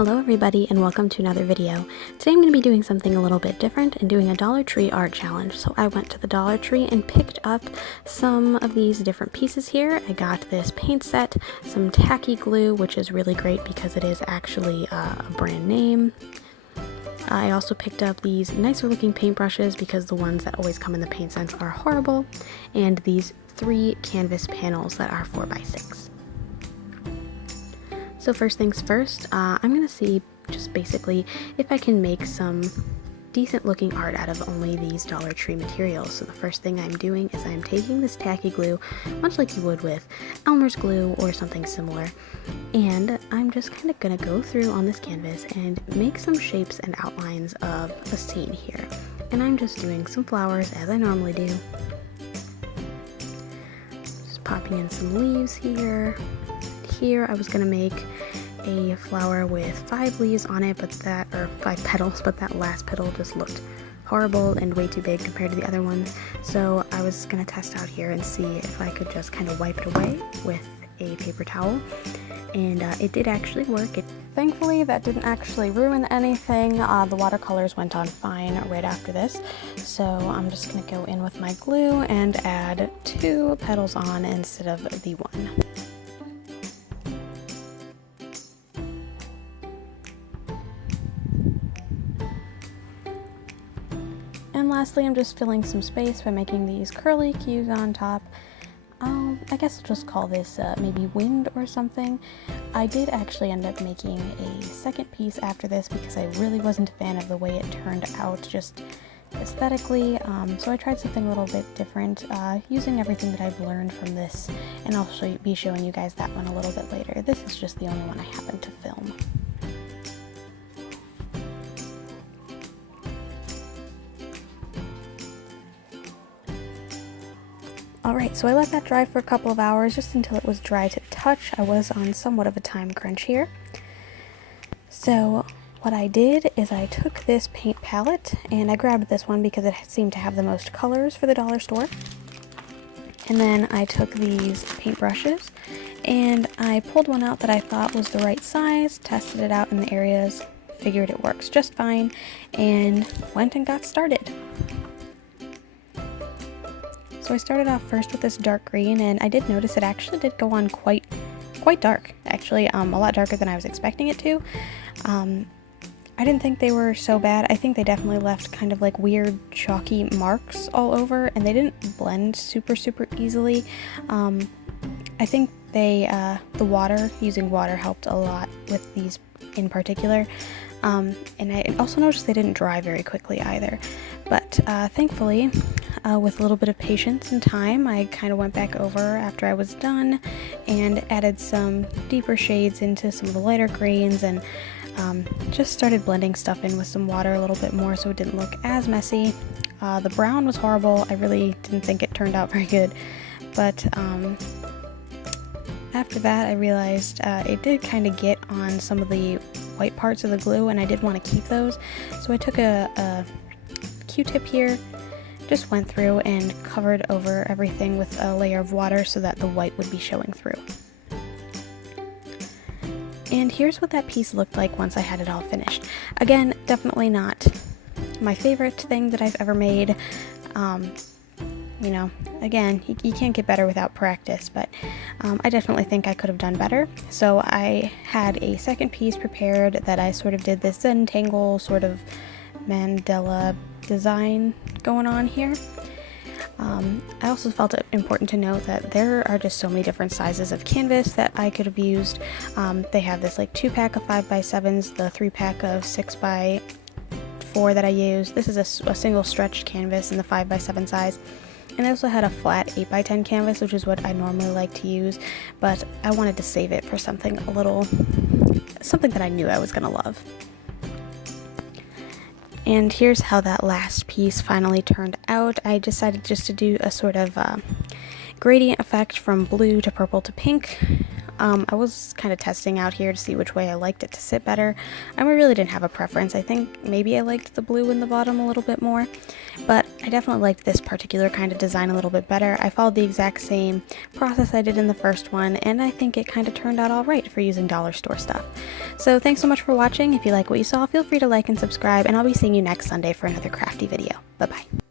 Hello everybody and welcome to another video. Today I'm going to be doing something a little bit different and doing a Dollar Tree art challenge. So I went to the Dollar Tree and picked up some of these different pieces here. I got this paint set, some tacky glue, which is really great because it is actually a brand name. I also picked up these nicer looking paintbrushes because the ones that always come in the paint sets are horrible, and these 3 canvas panels that are 4x6. So first things first, I'm going to see just basically if I can make some decent looking art out of only these Dollar Tree materials. So the first thing I'm doing is I'm taking this tacky glue, much like you would with Elmer's glue or something similar, and I'm just kind of going to go through on this canvas and make some shapes and outlines of a scene here. And I'm just doing some flowers as I normally do. Just popping in some leaves here. Here I was going to make a flower with 5 leaves on it, but or 5 petals, but that last petal just looked horrible and way too big compared to the other ones. So I was going to test out here and see if I could just kind of wipe it away with a paper towel, and it did actually work. Thankfully that didn't actually ruin anything. The watercolors went on fine right after this, so I'm just going to go in with my glue and add 2 petals on instead of the 1. And lastly, I'm just filling some space by making these curly cues on top. I guess I'll just call this maybe wind or something. I did actually end up making a second piece after this because I really wasn't a fan of the way it turned out just aesthetically. So I tried something a little bit different using everything that I've learned from this, and I'll be showing you guys that one a little bit later. This is just the only one I happened to film. Alright, so I let that dry for a couple of hours, just until it was dry to touch. I was on somewhat of a time crunch here. So what I did is I took this paint palette, and I grabbed this one because it seemed to have the most colors for the dollar store. And then I took these paint brushes, and I pulled one out that I thought was the right size, tested it out in the areas, figured it works just fine, and went and got started. So I started off first with this dark green, and I did notice it actually did go on quite dark, actually, a lot darker than I was expecting it to. I didn't think they were so bad. I think they definitely left kind of like weird chalky marks all over, and they didn't blend super easily. I think the using water helped a lot with these in particular. And I also noticed they didn't dry very quickly either. But thankfully, with a little bit of patience and time, I kind of went back over after I was done and added some deeper shades into some of the lighter greens, and just started blending stuff in with some water a little bit more so it didn't look as messy. The brown was horrible. I really didn't think it turned out very good. But after that, I realized it did kind of get on some of the white parts of the glue, and I did want to keep those. So I took a Q-tip here, just went through and covered over everything with a layer of water so that the white would be showing through. And here's what that piece looked like once I had it all finished. Again, definitely not my favorite thing that I've ever made. You know, again, you can't get better without practice, but I definitely think I could have done better. So I had a second piece prepared that I sort of did this Zentangle sort of mandala design going on here. I also felt it important to note that there are just so many different sizes of canvas that I could have used. They have this like 2-pack of 5x7s, the 3-pack of 6x4 that I used. This is a single stretched canvas in the 5x7 size. And I also had a flat 8x10 canvas, which is what I normally like to use, but I wanted to save it for something that I knew I was going to love. And here's how that last piece finally turned out. I decided just to do a sort of gradient effect from blue to purple to pink. I was kind of testing out here to see which way I liked it to sit better. I really didn't have a preference. I think maybe I liked the blue in the bottom a little bit more, but I definitely liked this particular kind of design a little bit better. I followed the exact same process I did in the first one, and I think it kind of turned out all right for using dollar store stuff. So thanks so much for watching. If you like what you saw, feel free to like and subscribe, and I'll be seeing you next Sunday for another crafty video. Bye-bye.